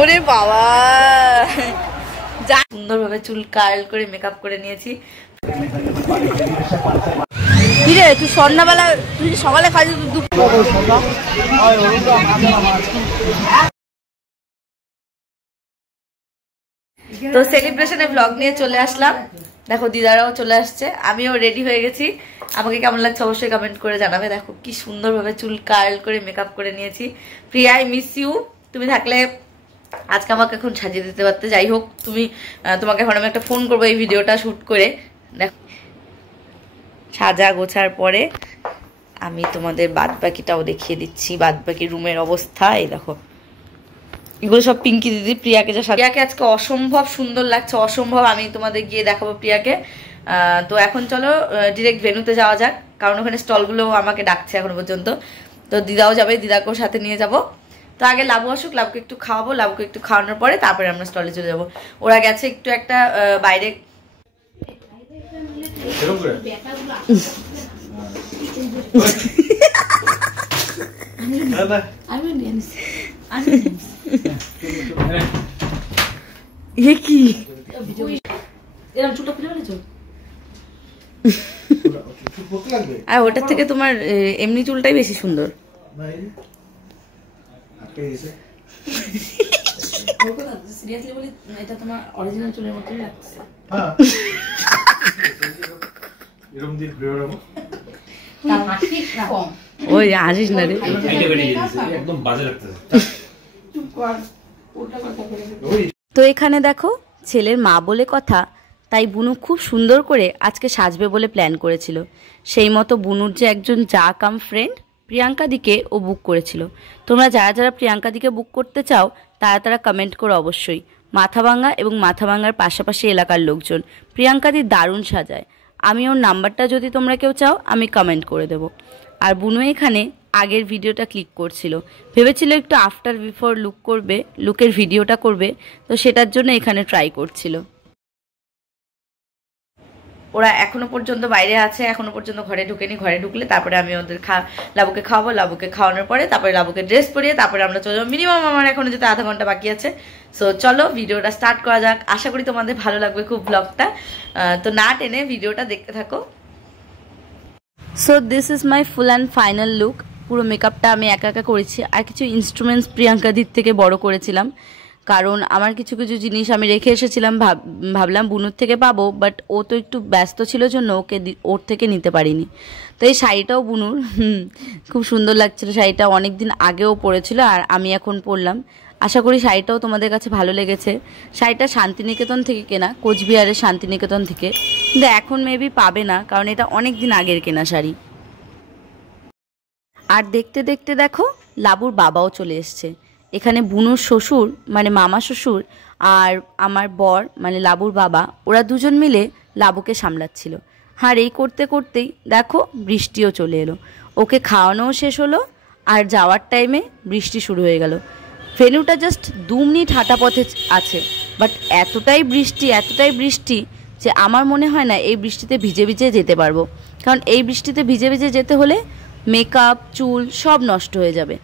ওরে বাবা, যা সুন্দরভাবে চুল কার্ল করে মেকআপ করে নিয়েছি। কিরে তুই সন্ধ্যাবেলা, তুই সকালে খাই তো সেলিব্রেশনে ব্লগ নিয়ে চলে আসলাম। দেখো দিদারাও চলে আসছে, আমিও রেডি হয়ে গেছি। আমাকে কেমন লাগছে অবশ্যই কমেন্ট করে জানাবে। দেখো কি সুন্দরভাবে চুল কার্ল করে মেকআপ করে নিয়েছি। প্রিয়া আই মিস ইউ, তুমি থাকলে আজকে আমাকে এখন সাজিয়ে দিতে পারতে। যাই হোক, তোমাকে এখন আমি একটা ফোন করবো এই ভিডিওটা শ্যুট করে। দেখো সাজা গোছার পরে আমি তোমাদের বাদ বাকিটাও দেখিয়ে দিচ্ছি, বাদ বাকি রুমের অবস্থা। এই দেখো এগুলো সব পিঙ্কি দিদি প্রিয়াকে যা প্রিয়াকে আজকে অসম্ভব সুন্দর লাগছে, অসম্ভব। আমি তোমাদের গিয়ে দেখাবো প্রিয়াকে। তো এখন চলো ডিরেক্ট ভেন্যুতে যাওয়া যাক, কারণ ওখানে স্টলগুলো আমাকে ডাকছে এখনো পর্যন্ত। তো দিদাও যাবে, দিদাকেও সাথে নিয়ে যাব। তো আগে লাবু আসুক, লাবুকে একটু খাওয়াবো, লাবুকে একটু খাওয়ানোর পরে তারপরে আমরা স্টলে চলে যাবো। ওরা গেছে একটু একটা বাইরে। আর ওটার থেকে তোমার এমনি চুলটাই বেশি সুন্দর। এটা তোমার অরিজিনাল চুলের মতোই লাগছে। ওই আসিস না রে, একদম বাজে লাগতেছে। তো এখানে দেখো ছেলের মা বলে কথা, তাই বুনু খুব সুন্দর করে আজকে সাজবে বলে প্ল্যান করেছিল। সেই মতো বুনুর যে একজন যা কাম ফ্রেন্ড প্রিয়াঙ্কা দিকে ও বুক করেছিল। তোমরা যারা যারা প্রিয়াঙ্কা দিকে বুক করতে চাও তারা তারা কমেন্ট করো অবশ্যই। মাথাভাঙ্গা এবং মাথাভাঙ্গার পাশাপাশি এলাকার লোকজন প্রিয়াঙ্কা দি দারুণ সাজায়। আমি ওর নাম্বারটা যদি তোমরা কেউ চাও আমি কমেন্ট করে দেবো। আর বুনু এখানে আগের ভিডিওটা ক্লিক করছিল, ভেবেছিল একটু আফটার বিফোর লুক করবে, লুকের ভিডিওটা করবে, তো সেটার জন্য এখানে ট্রাই করছিল। ওরা এখনো পর্যন্ত বাইরে আছে, এখনো পর্যন্ত ঘরে ঢুকেনি। ঘরে ঢুকলে তারপরে আমি ওদের লাবুকে খাওয়াবো, লাবুকে খাওয়ানোর পরে তারপরে লাবুকে ড্রেস পরিয়ে তারপরে আমরা চলে যাবো। মিনিমাম আমার এখনো যেতে আধা ঘন্টা বাকি আছে। সো চলো ভিডিওটা স্টার্ট করা যাক। আশা করি তোমাদের ভালো লাগবে খুব ব্লগটা। তো না টেনে ভিডিওটা দেখতে থাকো। So this is my full and final look. পুরো মেকআপটা আমি একা একা করেছি, আর কিছু ইনস্ট্রুমেন্টস প্রিয়াঙ্কা দিক থেকে বড় করেছিলাম, কারণ আমার কিছু কিছু জিনিস আমি রেখে এসেছিলাম, ভাবলাম বুনুর থেকে পাবো, বাট ও তো একটু ব্যস্ত ছিল জন্য ওর থেকে নিতে পারিনি। তো এই শাড়িটাও বুনুর, খুব সুন্দর লাগছিল শাড়িটা, অনেক দিন আগেও পরেছিল আর আমি এখন পরলাম। আশা করি শাড়িটাও তোমাদের কাছে ভালো লেগেছে। শাড়িটা শান্তিনিকেতন থেকে কেনা, কোচবিহারের শান্তিনিকেতন থেকে, কিন্তু এখন মেবি পাবে না, কারণ এটা অনেক দিন আগের কেনা শাড়ি। আর দেখতে দেখতে দেখো লাবুর বাবাও চলে এসছে। এখানে বুনুর শ্বশুর মানে মামা শ্বশুর আর আমার বর মানে লাবুর বাবা, ওরা দুজন মিলে লাবুকে সামলাচ্ছিল। আর এই করতে করতেই দেখো বৃষ্টিও চলে এলো। ওকে খাওয়ানোও শেষ হলো, আর যাওয়ার টাইমে বৃষ্টি শুরু হয়ে গেল। ভেন্যুটা জাস্ট 2 মিনিট হাঁটা পথে আছে, বাট এতটাই বৃষ্টি যে আমার মনে হয় না এই বৃষ্টিতে ভিজে ভিজে যেতে পারবো, কারণ এই বৃষ্টিতে ভিজে ভিজে যেতে হলে মেকআপ চুল সব নষ্ট হয়ে যাবে।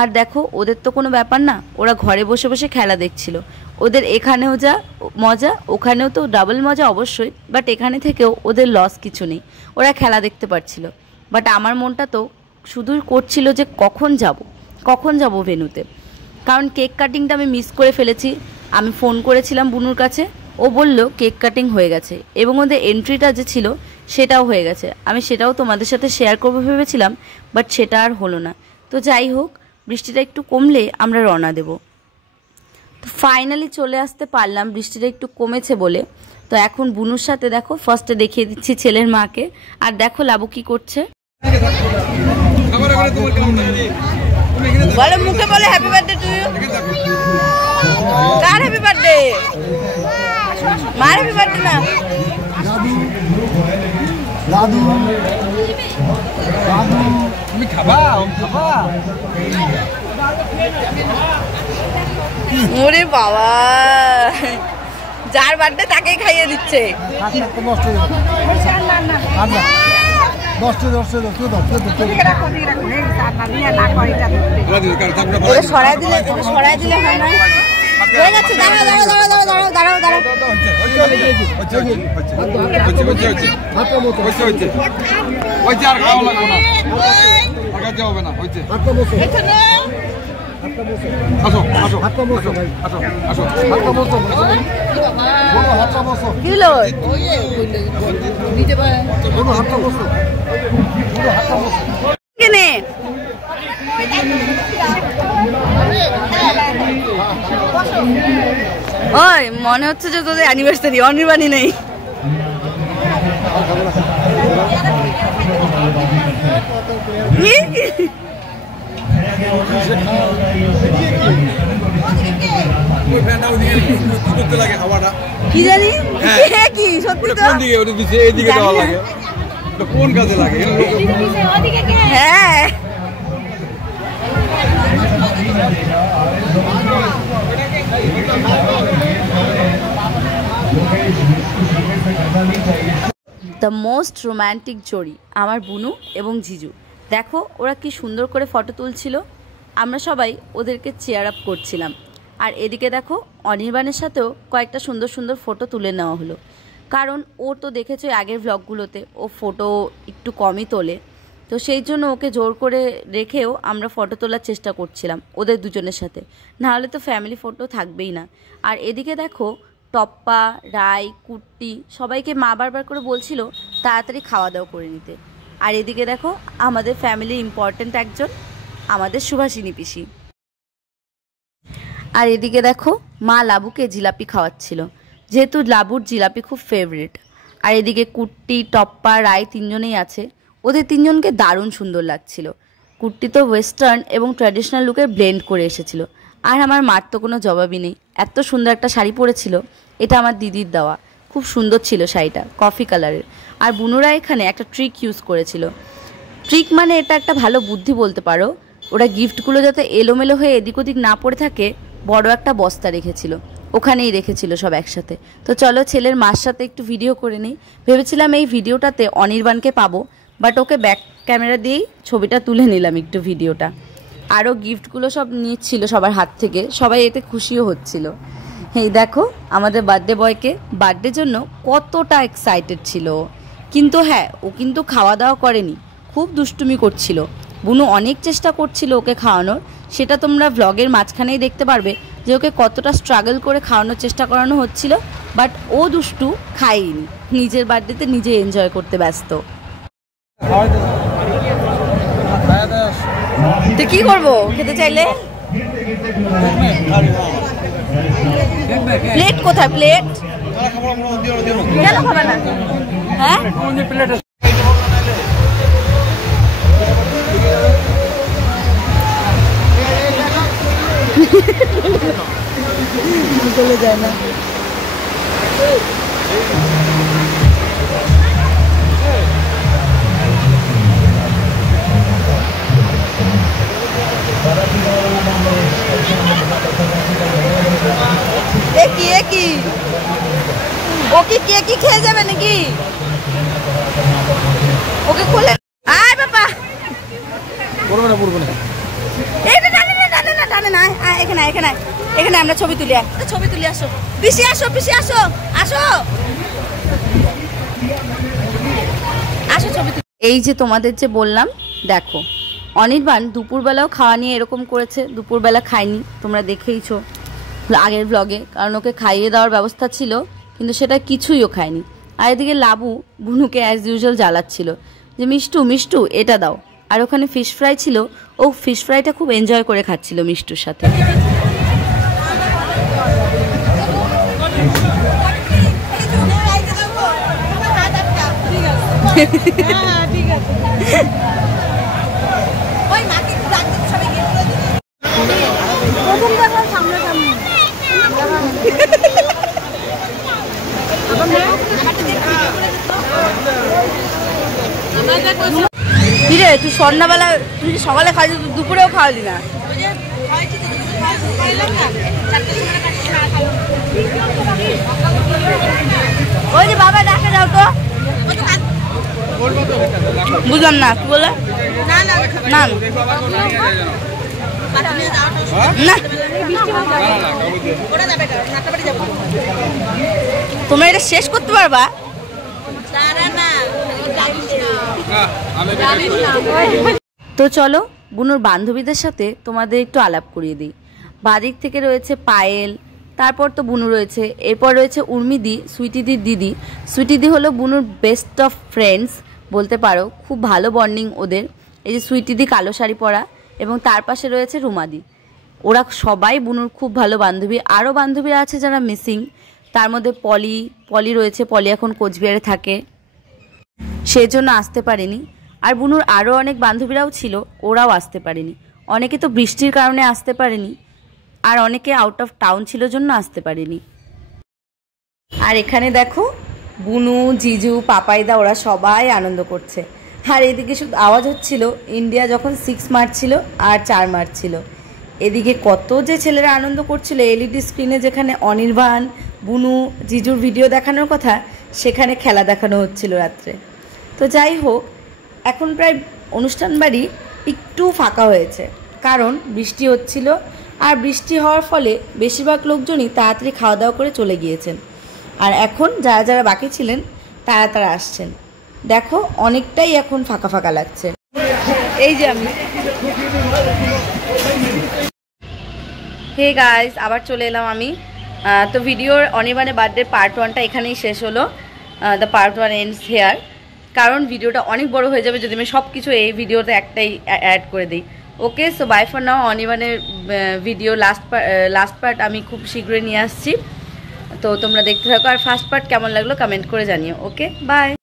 আর দেখো ওদের তো কোনো ব্যাপার না, ওরা ঘরে বসে বসে খেলা দেখছিল। ওদের এখানেও যা মজা ওখানেও তো ডাবল মজা অবশ্যই, বাট এখানে থেকেও ওদের লস কিছু নেই, ওরা খেলা দেখতে পারছিল। বাট আমার মনটা তো শুধু করছিল যে কখন যাব ভেন্যুতে, কারণ কেক কাটিংটা আমি মিস করে ফেলেছি। আমি ফোন করেছিলাম বুনুর কাছে, ও বলল কেক কাটিং হয়ে গেছে এবং ওদের এন্ট্রিটা যে ছিল সেটাও হয়ে গেছে। আমি সেটাও তোমাদের সাথে শেয়ার করবো ভেবেছিলাম, বাট সেটা আর হলো না। তো যাই হোক, বৃষ্টিটা একটু কমলে আমরা রওনা দেব। তো ফাইনালি চলে আসতে পারলাম বৃষ্টিটা একটু কমেছে বলে। তো এখন বুনুর সাথে দেখো ফার্স্টে দেখিয়ে দিচ্ছি ছেলের মাকে, আর দেখো লাবু কি করছে। বলে মুখে বলে হ্যাপি বার্থডে টু ইউ। কার হ্যাপি বার্থডে? মার হ্যাপি বার্থডে না? দাদু তুমি খাবা? ওরে বাবা, যার বার্থডে তাকেই খাইয়ে দিচ্ছে। সরাই দিলে হয় না। হয়ে যাচ্ছে, দাঁড়াও দাঁড়াও দাঁড়াও দাঁড়াও দাঁড়াও দাঁড়াও কেনে ওই মনে হচ্ছে যে তোদের অ্যানিভার্সারি, অনির্বাণী নেই। কি জানি কি সত্যি তো কোন কাজে লাগে? হ্যাঁ দ্য মোস্ট রোম্যান্টিক জোড়ি আমার বুনু এবং জিজু। দেখো ওরা কি সুন্দর করে ফটো তুলছিল, আমরা সবাই ওদেরকে চেয়ার আপ করছিলাম। আর এদিকে দেখো অনির্বাণের সাথেও কয়েকটা সুন্দর সুন্দর ফটো তুলে নেওয়া হলো, কারণ ও তো দেখেছো আগের ভ্লগগুলোতে ও ফটো একটু কমই তোলে, তো সেই জন্য ওকে জোর করে রেখেও আমরা ফটো তোলার চেষ্টা করছিলাম ওদের দুজনের সাথে, নাহলে তো ফ্যামিলি ফটো থাকবেই না। আর এদিকে দেখো টপ্পা, রাই, কুট্টি সবাইকে মা বারবার করে বলছিল তাড়াতাড়ি খাওয়া দাওয়া করে নিতে। আর এদিকে দেখো আমাদের ফ্যামিলি ইম্পর্ট্যান্ট একজন, আমাদের সুভাষিনী পিসি। আর এদিকে দেখো মা লাবুকে জিলাপি খাওয়াচ্ছিল, যেহেতু লাবুর জিলাপি খুব ফেভারিট। আর এদিকে কুট্টি, টপ্পা, রাই তিনজনেই আছে, ওদের তিনজনকে দারুণ সুন্দর লাগছিল। কুর্তি তো ওয়েস্টার্ন এবং ট্র্যাডিশনাল লুকের ব্লেন্ড করে এসেছিল। আর আমার মার তো কোনো জবাবই নেই, এত সুন্দর একটা শাড়ি পরেছিল, এটা আমার দিদির দেওয়া, খুব সুন্দর ছিল শাড়িটা, কফি কালারের। আর বুনুরা এখানে একটা ট্রিক ইউজ করেছিল, ট্রিক মানে এটা একটা ভালো বুদ্ধি বলতে পারো। ওরা গিফটগুলো যাতে এলোমেলো হয়ে এদিক ওদিক না পড়ে থাকে, বড় একটা বস্তা রেখেছিল, ওখানেই রেখেছিল সব একসাথে। তো চলো ছেলের মার সাথে একটু ভিডিও করে নিই। ভেবেছিলাম এই ভিডিওটাতে অনির্বাণকে পাবো, বাট ওকে ব্যাক ক্যামেরা দিয়েই ছবিটা তুলে নিলাম একটু ভিডিওটা। আরও গিফটগুলো সব নিচ্ছিল সবার হাত থেকে, সবাই এতে খুশিও হচ্ছিল। এই দেখো আমাদের বার্থডে বয়কে বার্থডের জন্য কতটা এক্সাইটেড ছিল। কিন্তু হ্যাঁ, ও কিন্তু খাওয়া দাওয়া করেনি, খুব দুষ্টুমি করছিল। বুনু অনেক চেষ্টা করছিল ওকে খাওয়ানোর, সেটা তোমরা ভ্লগের মাঝখানেই দেখতে পারবে যে ওকে কতটা স্ট্রাগল করে খাওয়ানোর চেষ্টা করানো হচ্ছিল, বাট ও দুষ্টু খায়নি, নিজের বার্থডেতে নিজে এনজয় করতে ব্যস্ত। তো কি করবো খেতে চাইলে? প্লেট কোথায়? প্লেট কেন খাবে না? হ্যাঁ চলে যায় না। কি ওকে কে কি খেয়ে যাবে নাকি? ওকে খুলে আয় বাবা, পড়বে না পড়বে না, এটা টানে না টানে না টানে না। এখানে এখানে এখানে আমরা ছবি তুলি, ছবি তুলি। আসো পিসি, আসো পিসি, আসো আসো আসো ছবি তুলি। এই যে তোমাদের যে বললাম, দেখো অনির্বাণ দুপুরবেলাও খাওয়া নিয়ে এরকম করেছে, দুপুরবেলা খায়নি, তোমরা দেখেইছো আগের ব্লগে, কারণ ওকে খাইয়ে দেওয়ার ব্যবস্থা ছিল কিন্তু সেটা কিছুই ও খায়নি। আর এদিকে লাবু বুনুকে অ্যাজ ইউজুয়াল জ্বালাচ্ছিল যে মিষ্টু মিষ্টু এটা দাও। আর ওখানে ফিশ ফ্রাই ছিল, ও ফিশ ফ্রাইটা খুব এনজয় করে খাচ্ছিল মিষ্টুর সাথে। কিরে তুই সন্ধ্যাবেলা, তুই সকালে খাওয়ালি, দুপুরেও খাওয়ালি না? ওই যে বাবা ডাকে যাও তো। বুঝলাম না কি বলে না না তোমরা এটা শেষ করতে পারবা? তো চলো বুনুর বান্ধবীদের সাথে তোমাদের একটু আলাপ করিয়ে দিই। বাদিক থেকে রয়েছে পায়েল, তারপর তো বুনু রয়েছে, এরপর রয়েছে উর্মিদি, সুইটিদির দিদি। সুইটিদি হলো বুনুর বেস্ট অফ ফ্রেন্ডস বলতে পারো, খুব ভালো বন্ডিং ওদের। এই যে সুইটিদি কালো শাড়ি পরা, এবং তার পাশে রয়েছে রুমাদি। ওরা সবাই বুনুর খুব ভালো বান্ধবী। আরও বান্ধবীরা আছে যারা মিসিং, তার মধ্যে পলি রয়েছে। পলি এখন কোচবিহারে থাকে, সেই জন্য আসতে পারেনি। আর বুনুর আরও অনেক বান্ধবীরাও ছিল, ওরাও আসতে পারেনি। অনেকে তো বৃষ্টির কারণে আসতে পারেনি, আর অনেকে আউট অফ টাউন ছিল জন্য আসতে পারেনি। আর এখানে দেখো বুনু, জিজু, পাপাইদা ওরা সবাই আনন্দ করছে। আর এদিকে শুধু আওয়াজ হচ্ছিল ইন্ডিয়া যখন 6 মারছিল আর 4 মারছিল। এদিকে কত যে ছেলেরা আনন্দ করছিল। এলইডি স্ক্রিনে যেখানে অনির্বাণ, বুনু, জিজুর ভিডিও দেখানোর কথা, সেখানে খেলা দেখানো হচ্ছিল রাত্রে। তো যাই হোক, এখন প্রায় অনুষ্ঠান বাড়ি একটু ফাঁকা হয়েছে, কারণ বৃষ্টি হচ্ছিল। আর বৃষ্টি হওয়ার ফলে বেশিরভাগ লোকজনই তাড়াতাড়ি খাওয়া দাওয়া করে চলে গিয়েছেন। আর এখন যারা যারা বাকি ছিলেন তারা আসছেন। দেখো অনেকটাই এখন ফাঁকা ফাঁকা লাগছে। এই যে আমি, হে গাইস, আবার চলে এলাম আমি। তো ভিডিওর অনির্বাণের বার্থডে পার্ট 1টা এখানেই শেষ হলো। দ্য পার্ট 1 এন্ডস হেয়ার, কারণ ভিডিওটা অনেক বড় হয়ে যাবে যদি আমি সব কিছু এই ভিডিওতে একটাই অ্যাড করে দিই। Okay, so bye for now. অনির্বাণের ভিডিও লাস্ট পার্ট আমি খুব শীঘ্রই নিয়ে আসছি, তো তোমরা দেখতে থাকো। আর ফার্স্ট পার্ট কেমন লাগলো কমেন্ট করে জানিও। ওকে, বাই।